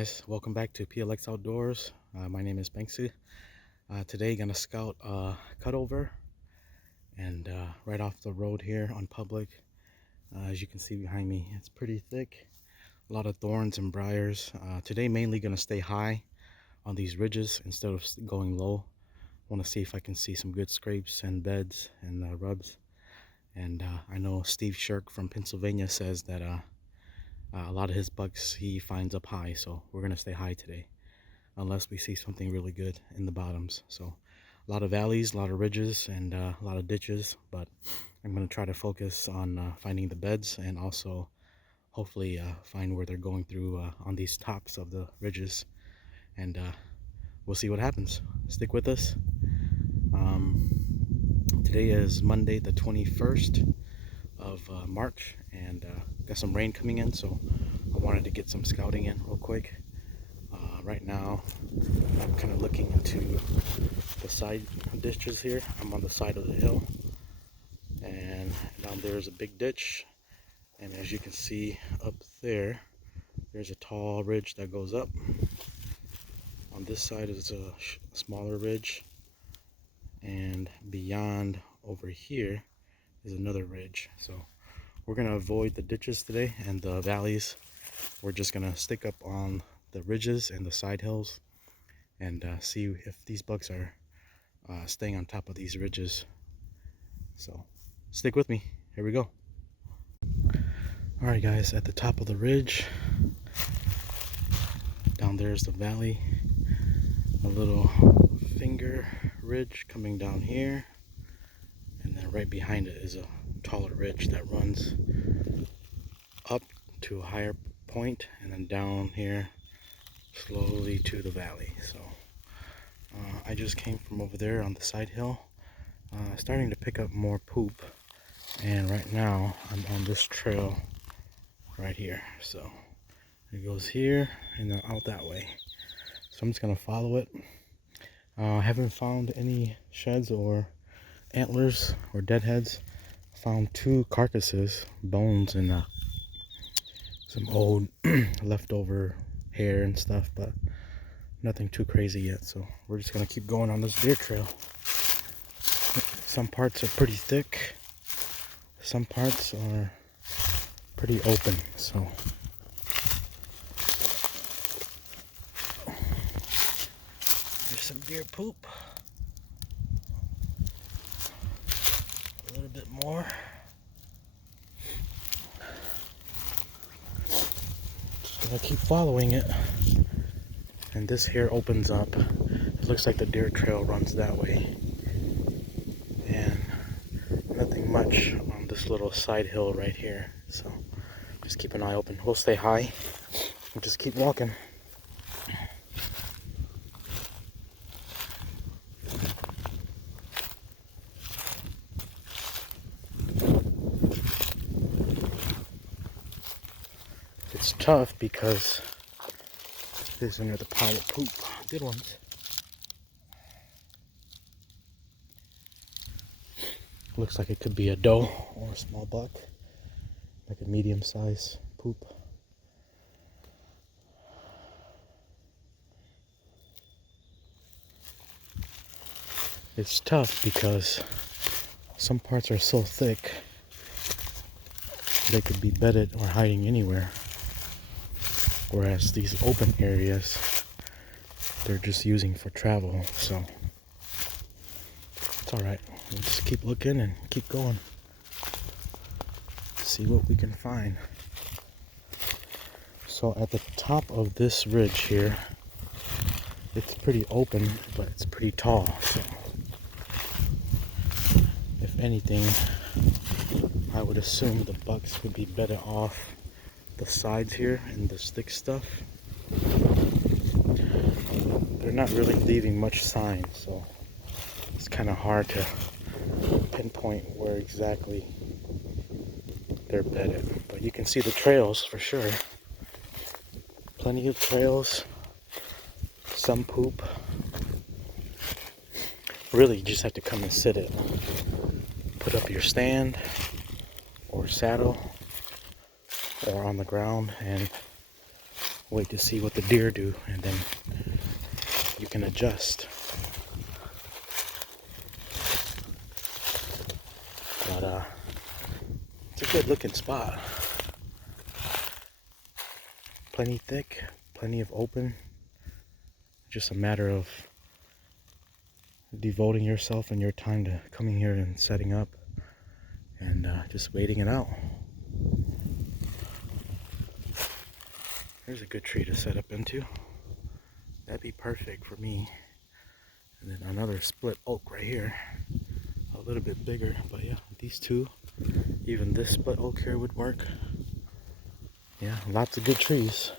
guys, welcome back to PLX Outdoors. My name is Banksy. Today gonna scout cutover and right off the road here on public. As you can see behind me, it's pretty thick, a lot of thorns and briars. Today mainly gonna stay high on these ridges instead of going low. Want to see if I can see some good scrapes and beds and rubs. And I know Steve Shirk from Pennsylvania says that a lot of his bucks he finds up high, so we're gonna stay high today unless we see something really good in the bottoms. So a lot of valleys, a lot of ridges, and a lot of ditches, but I'm gonna try to focus on finding the beds and also hopefully find where they're going through on these tops of the ridges, and we'll see what happens. Stick with us. Today is Monday the 21st of March, and got some rain coming in, so I wanted to get some scouting in real quick. Right now I'm kind of looking into the side ditches here. I'm on the side of the hill, and down there is a big ditch, and as you can see up there, there's a tall ridge that goes up. On this side is a smaller ridge, and beyond over here is another ridge. So we're gonna avoid the ditches today and the valleys. We're just gonna stick up on the ridges and the side hills and see if these bucks are staying on top of these ridges. So stick with me. Here we go. All right, guys, at the top of the ridge, down there's the valley, a little finger ridge coming down here, and then right behind it is a taller ridge that runs up to a higher point and then down here slowly to the valley. So I just came from over there on the side hill, starting to pick up more poop, and right now I'm on this trail right here. So it goes here and then out that way, so I'm just gonna follow it. I haven't found any sheds or antlers or deadheads. Found two carcasses, bones, and some old leftover hair and stuff, but nothing too crazy yet. So we're just gonna keep going on this deer trail. Some parts are pretty thick, some parts are pretty open. So there's some deer poop, a little bit more. I keep following it, and this here opens up. It looks like the deer trail runs that way, and nothing much on this little side hill right here. So just keep an eye open. We'll stay high and just keep walking. It's tough because this is another pile of poop. Good ones. Looks like it could be a doe or a small buck, like a medium-sized poop. It's tough because some parts are so thick they could be bedded or hiding anywhere, whereas these open areas they're just using for travel. So it's all right. We'll just keep looking and keep going, see what we can find. So at the top of this ridge here, it's pretty open, but it's pretty tall. So if anything, I would assume the bucks would be better off the sides here and the thick stuff. They're not really leaving much sign, so it's kind of hard to pinpoint where exactly they're bedded. But you can see the trails for sure. Plenty of trails, some poop. Really, you just have to come and sit it. Put up your stand or saddle or on the ground and wait to see what the deer do, and then you can adjust. But it's a good looking spot. Plenty thick, plenty of open. Just a matter of devoting yourself and your time to coming here and setting up and just waiting it out. Here's a good tree to set up into. That'd be perfect for me. And then another split oak right here. A little bit bigger, but yeah, these two, even this split oak here would work. Yeah, lots of good trees.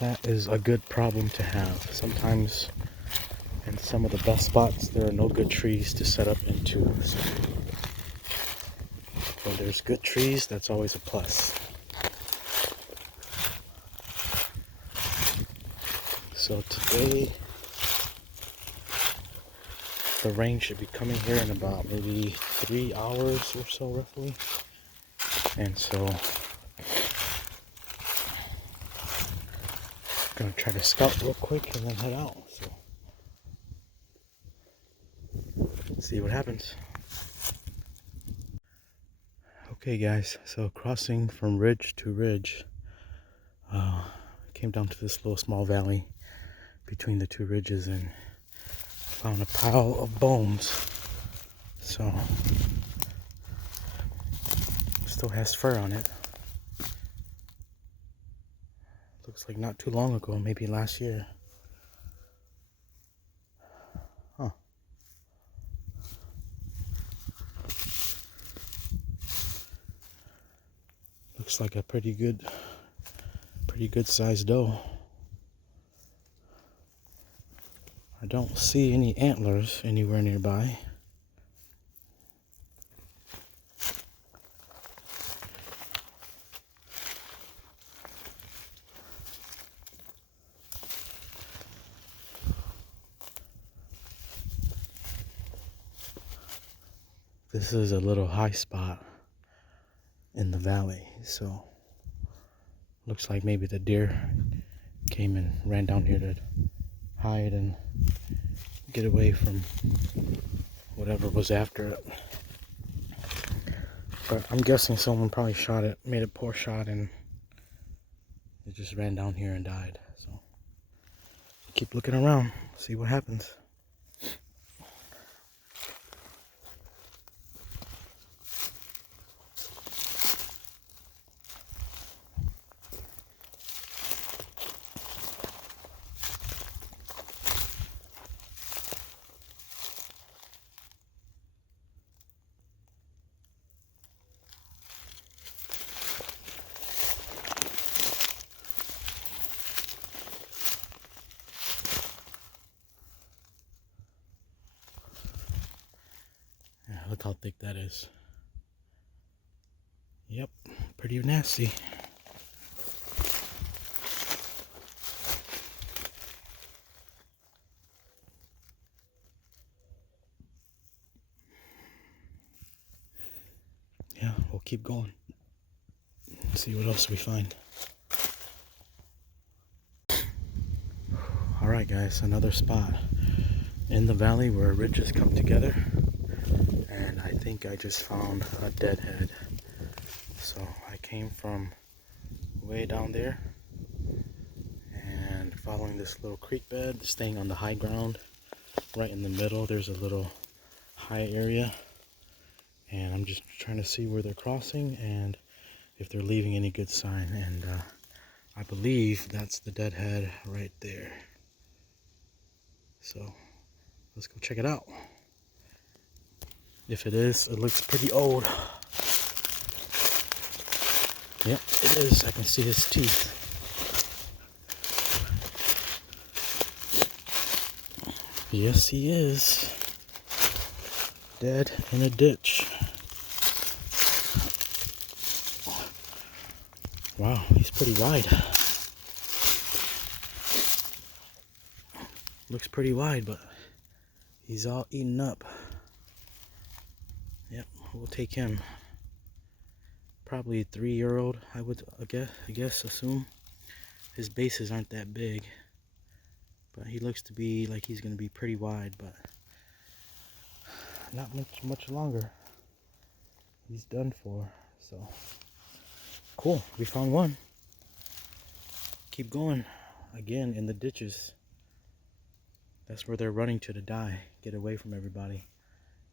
That is a good problem to have. Sometimes in some of the best spots there are no good trees to set up into. So when there's good trees, that's always a plus. So today the rain should be coming here in about maybe 3 hours or so roughly. And so I'm gonna try to scout real quick and then head out. So see what happens. Okay guys, so crossing from ridge to ridge, came down to this little small valley between the two ridges and found a pile of bones. So still has fur on it. Looks like not too long ago, maybe last year. Huh. Looks like a pretty good sized doe. I don't see any antlers anywhere nearby. This is a little high spot in the valley, so looks like maybe the deer came and ran down here to hide and get away from whatever was after it. But I'm guessing someone probably shot it, made a poor shot, and it just ran down here and died. So keep looking around, see what happens. Look how thick that is. Yep, pretty nasty. Yeah, we'll keep going. See what else we find. Alright guys, another spot in the valley where ridges come together. And I think I just found a deadhead. So I came from way down there and following this little creek bed, staying on the high ground. Right in the middle there's a little high area, and I'm just trying to see where they're crossing and if they're leaving any good sign. And I believe that's the deadhead right there. So let's go check it out. If it is, it looks pretty old. Yep, it is. I can see his teeth. Yes, he is. Dead in a ditch. Wow, he's pretty wide. Looks pretty wide, but he's all eaten up. Yep, we'll take him. probably 3-year-old, I guess assume. His bases aren't that big, but he looks to be like he's gonna be pretty wide, but not much longer. He's done for. So cool, we found one. Keep going. Again, in the ditches. That's where they're running to die. Get away from everybody.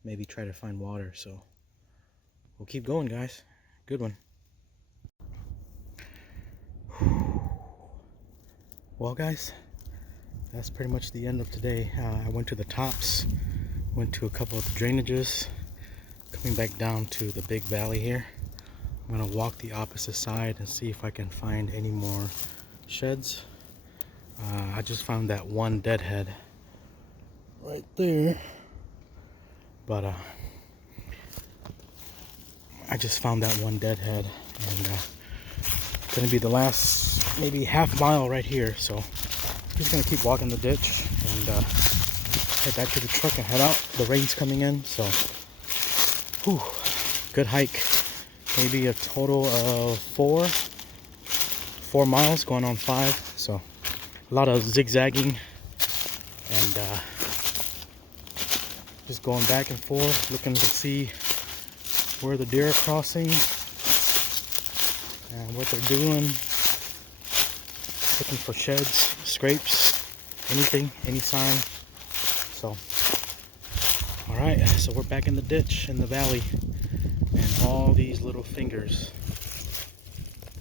Maybe try to find water. So we'll keep going, guys. Good one. Well, guys, that's pretty much the end of today. I went to the tops, went to a couple of the drainages, coming back down to the big valley here. I'm gonna walk the opposite side and see if I can find any more sheds. I just found that one deadhead right there, but I just found that one deadhead, and gonna be the last maybe half mile right here. So I'm just gonna keep walking the ditch and head back to the truck and head out. The rain's coming in, so whew, good hike. Maybe a total of 4 miles, going on 5. So a lot of zigzagging and just going back and forth, looking to see where the deer are crossing and what they're doing. Looking for sheds, scrapes, anything, any sign. So, all right, so we're back in the ditch in the valley, and all these little fingers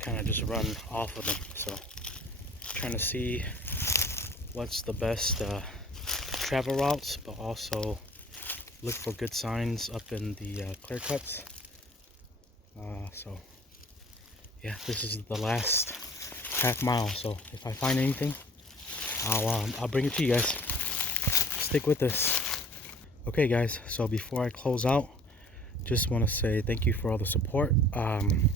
kind of just run off of them. So, trying to see what's the best travel routes, but also look for good signs up in the clear cuts. So yeah, this is the last half mile, so if I find anything, I'll bring it to you guys. Stick with this. Okay guys, so before I close out, just want to say thank you for all the support. I'm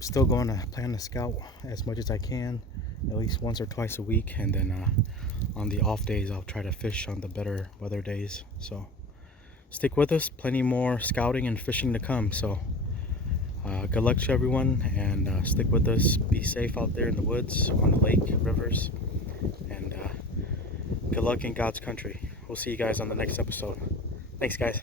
still going to plan to scout as much as I can, at least once or twice a week, and then on the off days I'll try to fish on the better weather days. So stick with us, plenty more scouting and fishing to come. So good luck to everyone, and stick with us. Be safe out there in the woods, on the lake, rivers, and good luck in God's country. We'll see you guys on the next episode. Thanks guys.